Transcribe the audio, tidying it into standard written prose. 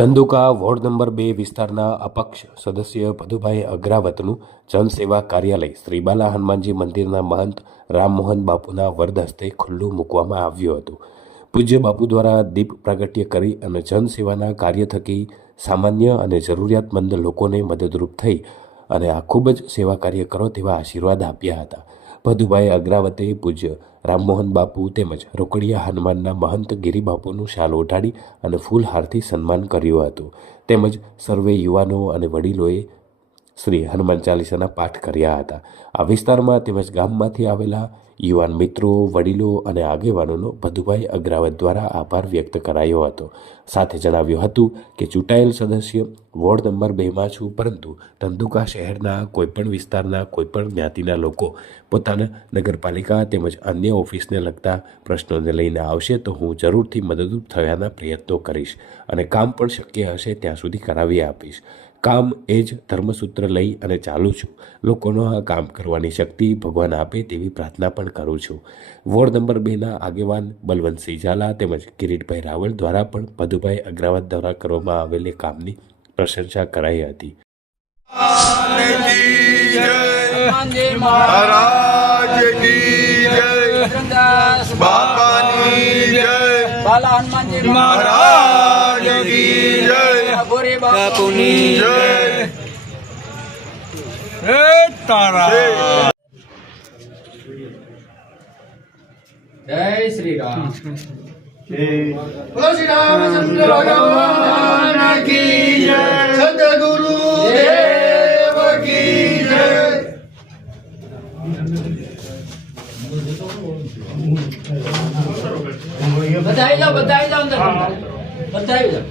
Dhandhuka ward number 2 વિસ્તારના અપક્ષ સદસ્ય ભદુભાઈ અગ્રાવતનું જનસેવા કાર્યાલય શ્રી બાલા હનુમાનજી મંદિરના મહંત રામમોહન બાપુના વરદ હસ્તે ખુલ્લું મૂકવામાં આવ્યું હતું। પૂજ્ય બાપુ દ્વારા દીપ પ્રાગટ્ય કરી અને જનસેવાના કાર્ય થકી સામાન્ય અને જરૂરિયાતમંદ લોકોને મદદરૂપ થઈ અને આ ખૂબ જ સેવા કાર્ય કરો તેવા આશીર્વાદ આપ્યા હતા। ભદુભાઈ અગ્રાવતે પૂજ્ય રામમોહન બાપુ તેમજ રોકડિયા હનુમાનના મહંત ગિરિબાપુનું શાલ ઓઢાડી અને ફૂલહારથી સન્માન કર્યું હતું। તેમજ સર્વે યુવાનો અને વડીલોએ શ્રી હનુમાન ચાલીસાના પાઠ કર્યા હતા। આ વિસ્તારમાં તેમજ ગામમાંથી આવેલા યુવાન મિત્રો, વડીલો અને આગેવાનોનો ભદુભાઈ અગ્રાવત દ્વારા આભાર વ્યક્ત કરાયો હતો। સાથે જણાવ્યું હતું કે ચૂંટાયેલ સદસ્ય વોર્ડ નંબર 2માં છું, પરંતુ ધંધુકા શહેરના કોઈપણ વિસ્તારના કોઈપણ જ્ઞાતિના લોકો પોતાના નગરપાલિકા તેમજ અન્ય ઓફિસને લગતા પ્રશ્નોને લઈને આવશે તો હું જરૂરથી મદદરૂપ થવાના પ્રયત્નો કરીશ અને કામ પણ શક્ય હશે ત્યાં સુધી કરાવી આપીશ। કામ એ જ ધર્મસૂત્ર લઈ અને ચાલું છું। લોકોનો આ કામ કરવાની શક્તિ ભગવાન આપે તેવી પ્રાર્થના પણ કરું છું। વોર્ડ નંબર 2ના આગેવાન બલવંતસિંહ ઝાલા તેમજ કિરીટભાઈ રાવળ દ્વારા પણ ભદુભાઈ અગ્રાવત દ્વારા કરવામાં આવેલી કામની પ્રશંસા કરાઈ હતી। बाला हनुमान जी महाराज की जय, भोरे बापू की जय। तारा जय श्री राम। बोलो श्री रामचंद्र भगवान की जय, सद्गुरु देव की जय। बताई जाओ अंदर बताई जाओ।